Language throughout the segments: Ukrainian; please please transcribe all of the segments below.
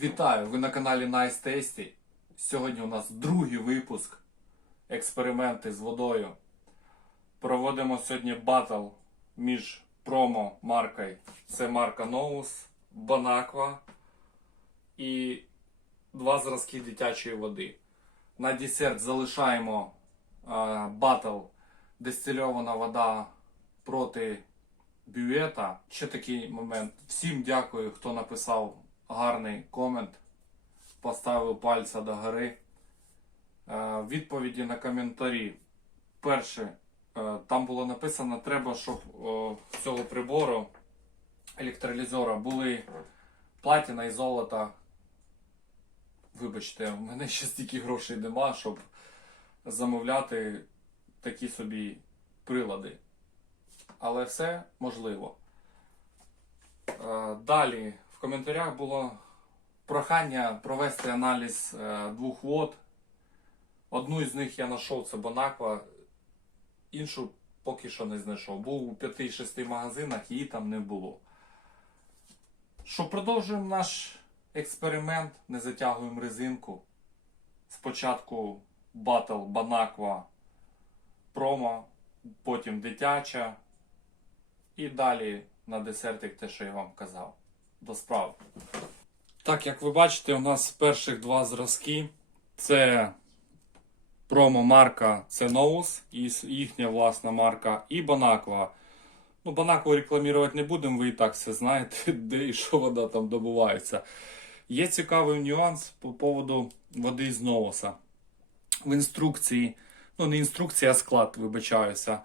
Вітаю! Ви на каналі Nice Tasty. Сьогодні у нас другий випуск експерименти з водою. Проводимо сьогодні батл між промо маркою. Це марка Novus, Bonaqua і два зразки дитячої води. На десерт залишаємо е, батл дистильована вода проти бюета. Ще такий момент. Всім дякую, хто написав гарний комент, поставив пальця до гори. Е, Відповіді на коментарі. Перше, е, там було написано, треба, щоб з цього прибору електролізора були платіна і золото. Вибачте, в мене ще стільки грошей нема, щоб замовляти такі собі прилади. Але все можливо. Е, Далі в коментарях було прохання провести аналіз е, двох вод. Одну із них я знайшов, це Бонаква, іншу поки що не знайшов. Був у 5-6 магазинах, її там не було. Що продовжуємо наш експеримент, не затягуємо резинку. Спочатку батл Банаква промо, потім дитяча. І далі на десертик те, що я вам казав. До справи. Так, як ви бачите, у нас перших два зразки. Це промо-марка Novus, і їхня власна марка, і Bonaqua. Ну, Bonaqua рекламувати не будемо, ви і так все знаєте, де і що вода там добувається. Є цікавий нюанс по поводу води з Новуса. В інструкції, ну не інструкція, а склад, вибачаюся.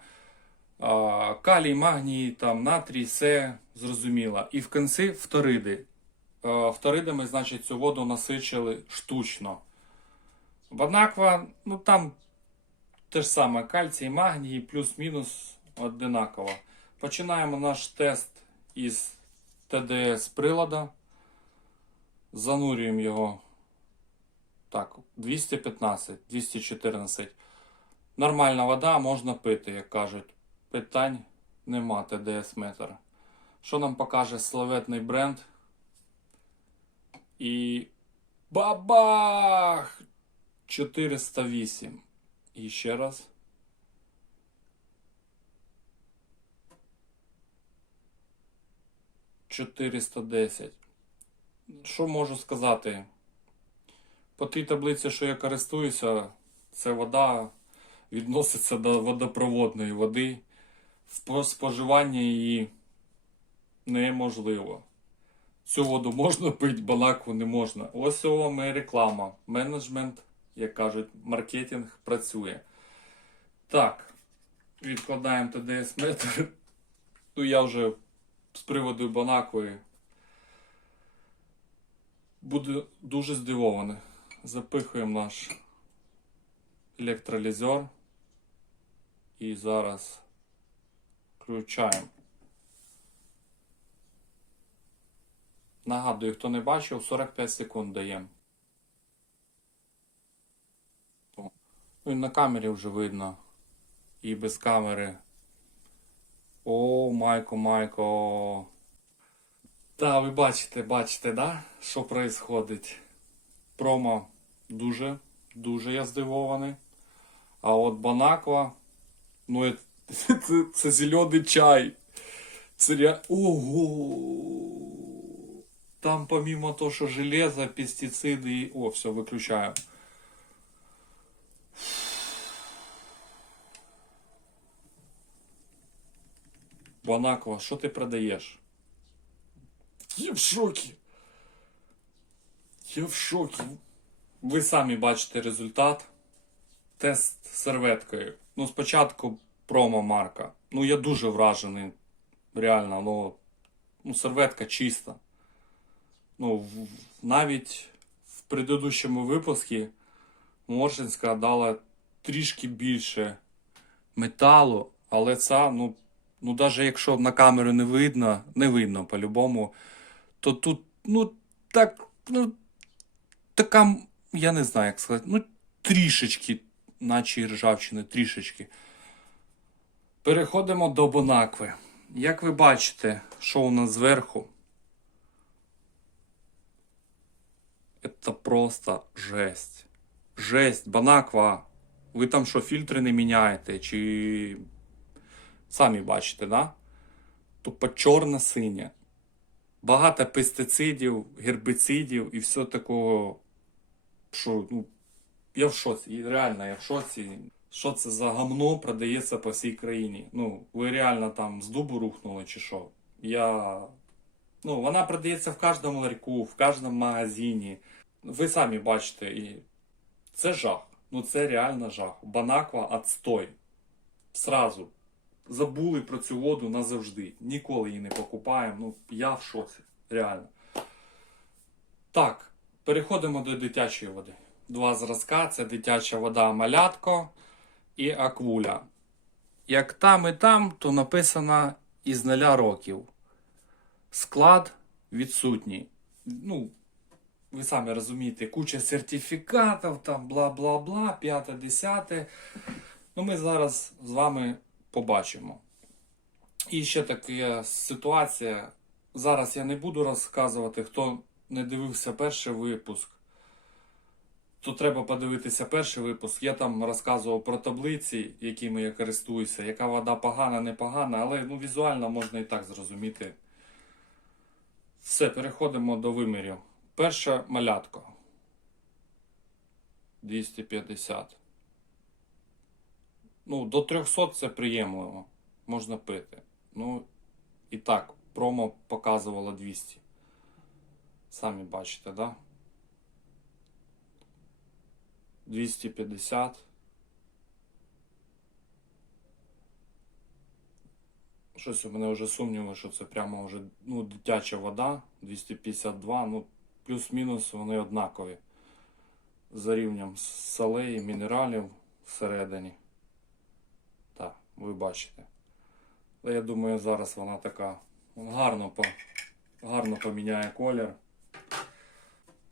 Калій, магній, там, натрій, все зрозуміло. І в кінці фториди. Фторидами, значить, цю воду насичили штучно. Банаква, ну там те ж саме кальцій, магній, плюс-мінус одинаково. Починаємо наш тест із ТДС прилада. Занурюємо його. Так, 215, 214. Нормальна вода, можна пити, як кажуть. Питань нема ТДС метр. Що нам покаже славетний бренд? І бабах! 408. І ще раз. Чотириста десять. Що можу сказати? По тій таблиці, що я користуюся, це вода відноситься до водопроводної води. Споживання її неможливо. Цю воду можна пити, балаку не можна. Ось у вам і реклама. Менеджмент, як кажуть, маркетинг працює. Так, відкладаємо ТДС метр. Ну, я вже з приводу Банакової буду дуже здивований. Запихуємо наш електролізер. І зараз включаємо. Нагадую, хто не бачив, 45 секунд даємо. Ну і на камері вже видно. І без камери. О, Майко, Майко. Та, ви бачите, бачите, да? Що происходить? Промо дуже, дуже я здивований. А от Банаква, ну це, це зелений чай. Це ре... Ого! Там помимо того, що железо, пестициди і... О, все, виключаю. Банакова, що ти продаєш? Я в шокі. Я в шокі. Ви самі бачите результат. Тест серветкою. Ну, спочатку промо-марка. Ну, я дуже вражений. Реально, ну, ну серветка чиста. Ну, в- навіть в предыдущому випуску Моршинська дала трішки більше металу, але це, ну, ну, навіть якщо на камеру не видно, не видно по-любому, то тут, ну, так, ну, така, я не знаю, як сказати, ну, трішечки, наче ржавчини, трішечки. Переходимо до Бонакви. Як ви бачите, що у нас зверху? Та просто жесть. Жесть, банаква. Ви там що, фільтри не міняєте? Чи. Самі бачите, да? Тупо чорна синя. Багато пестицидів, гербицидів і все такого. Що, ну, я в шоці. Реально, я в шоці. Що це за гамно продається по всій країні? Ну, ви реально там з дубу рухнули чи що? Я. Ну, вона продається в кожному ларьку, в кожному магазині. Ви самі бачите, і це жах. Ну це реально жах. Банаква отстой. Сразу. Забули про цю воду назавжди. Ніколи її не покупаємо. Ну, я в шоці. Реально. Так, переходимо до дитячої води. Два зразка це дитяча вода малятко і аквуля. Як там і там, то написано із нуля років. Склад відсутній. Ну, ви самі розумієте, куча сертифікатів, там бла-бла-бла, п'яте, десяте. Ну, ми зараз з вами побачимо. І ще така ситуація. Зараз я не буду розказувати, хто не дивився перший випуск, то треба подивитися перший випуск. Я там розказував про таблиці, якими я користуюся, яка вода погана, не погана, але ну, візуально можна і так зрозуміти. Все, переходимо до вимірів. Перша малятко. 250. Ну, до 300 це приємливо. Можна пити. Ну, і так, промо показувало 200. Самі бачите, да? 250. Щось у мене вже сумніви, що це прямо вже ну, дитяча вода. 252. Ну, плюс-мінус вони однакові. За рівнем солей, мінералів всередині. Так, ви бачите. Але я думаю, зараз вона така гарно, по, гарно поміняє колір.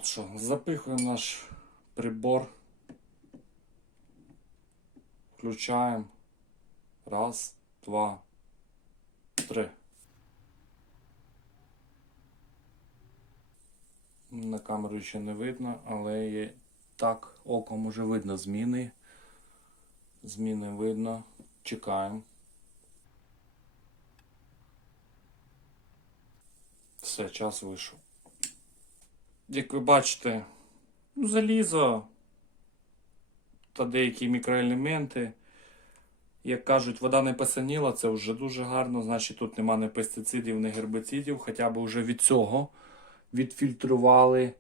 Що, запихуємо наш прибор. Включаємо. Раз, два, три. На камеру ще не видно, але є так оком уже видно зміни. Зміни видно. Чекаємо. Все, час вийшов. Як ви бачите, ну, залізо та деякі мікроелементи. Як кажуть, вода не посаніла, це вже дуже гарно. Значить, тут нема ні пестицидів, ні гербицидів. Хоча б вже від цього відфільтрували.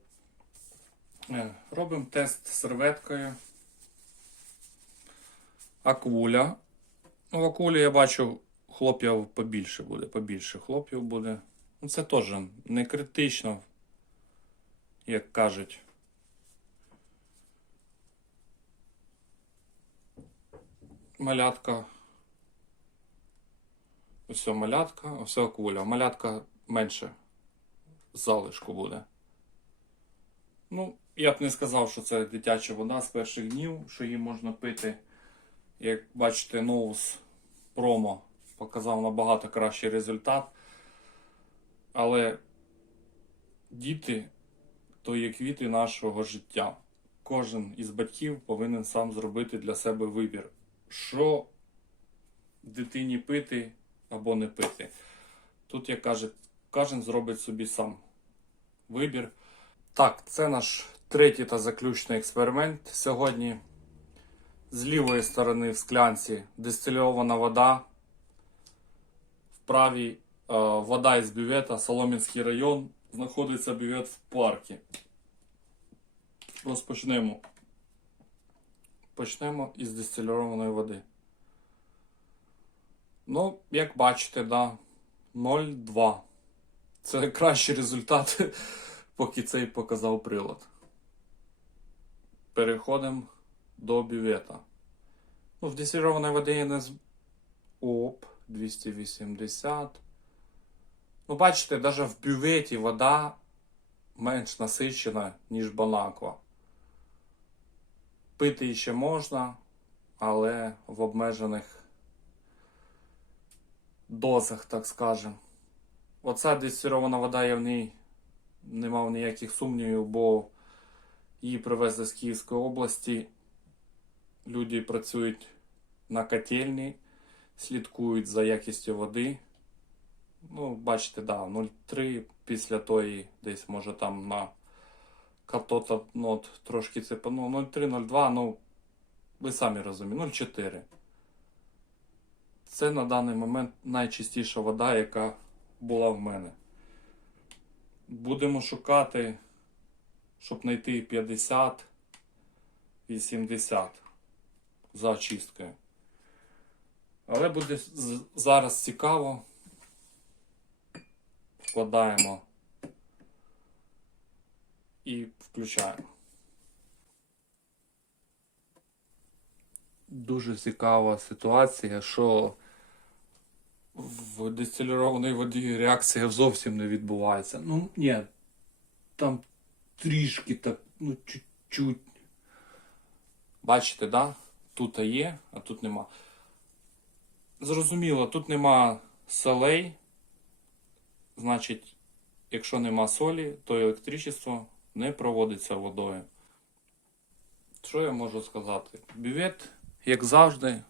Е, Робимо тест серветкою. Аквуля. Ну, в акулі я бачу, хлоп'яв побільше буде, побільше хлоп'яв буде. Ну, це теж не критично, як кажуть. Малятка. Ось малятка, ось акуля. Малятка менше залишку буде. Ну, я б не сказав, що це дитяча вода з перших днів, що її можна пити. Як бачите, Ноус промо показав набагато кращий результат. Але діти то є квіти нашого життя. Кожен із батьків повинен сам зробити для себе вибір, що дитині пити або не пити. Тут, як каже, кожен зробить собі сам вибір. Так, це наш третій та заключний експеримент сьогодні. З лівої сторони в склянці дистильована вода. В правій е, вода із бювета, Солом'янський район. Знаходиться бювет в парку. Розпочнемо. Почнемо із дистильованої води. Ну, як бачите, да, 0,2. Це кращий результат, поки цей показав прилад. Переходимо до бювета. Ну, в дистильованій воді я не з... Оп, 280. Ну, бачите, навіть в бюветі вода менш насичена, ніж банаква. Пити ще можна, але в обмежених дозах, так скажемо. Оця дистильована вода я в ній не мав ніяких сумнівів, бо Її привезли з Київської області. Люди працюють на котельні, слідкують за якістю води. Ну, бачите, да, 0,3 після тої, десь може там на катота нот трошки це ну, 0,3, 0,2, ну ви самі розумієте, 0,4. Це на даний момент найчистіша вода, яка була в мене. Будемо шукати, щоб знайти 50, 80 за очисткою. Але буде зараз цікаво. Вкладаємо і включаємо. Дуже цікава ситуація, що в дистилірованій воді реакція зовсім не відбувається. Ну, ні, там трішки так, ну, чуть-чуть. Бачите, да? Тут є, а тут нема. Зрозуміло, тут нема солей. Значить, якщо нема солі, то електричество не проводиться водою. Що я можу сказати? Бювет, як завжди,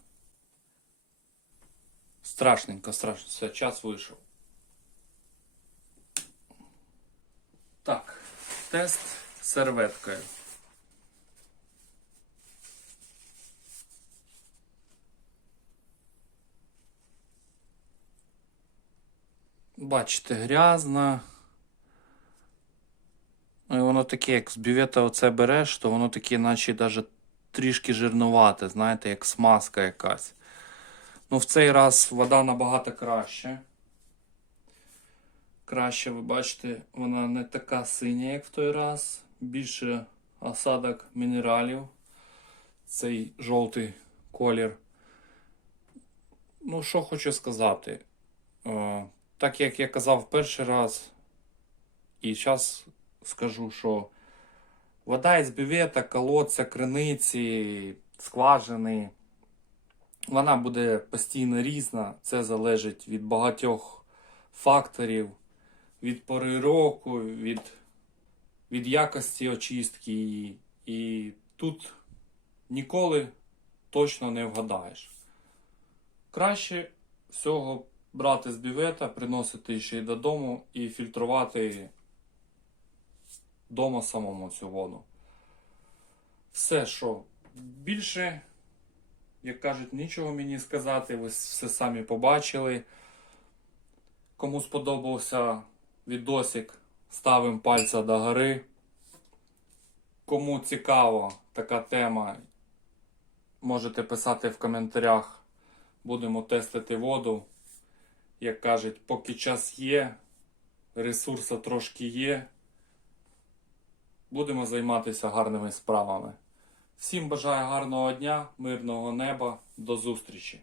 страшненько, страшно. Час вийшов. Так, тест серветкою. Бачите, грязна. Ну, і воно таке, як з бювета оце береш, то воно таке, наче навіть трішки жирнувате, знаєте, як смазка якась. Ну, в цей раз вода набагато краще. Краще, ви бачите, вона не така синя, як в той раз. Більше осадок мінералів. Цей жовтий колір. Ну, що хочу сказати. Е, так як я казав перший раз, і зараз скажу, що вода із бювета, колодця, криниці, скважини, вона буде постійно різна. Це залежить від багатьох факторів, від пори року, від, від якості очистки її. І тут ніколи точно не вгадаєш. Краще всього брати з бювета, приносити ще й додому і фільтрувати вдома самому цю воду. Все, що більше, як кажуть, нічого мені сказати, ви все самі побачили. Кому сподобався відосик, ставимо пальця до гори. Кому цікава така тема, можете писати в коментарях. Будемо тестити воду. Як кажуть, поки час є, ресурсу трошки є. Будемо займатися гарними справами. Всім бажаю гарного дня, мирного неба, до зустрічі!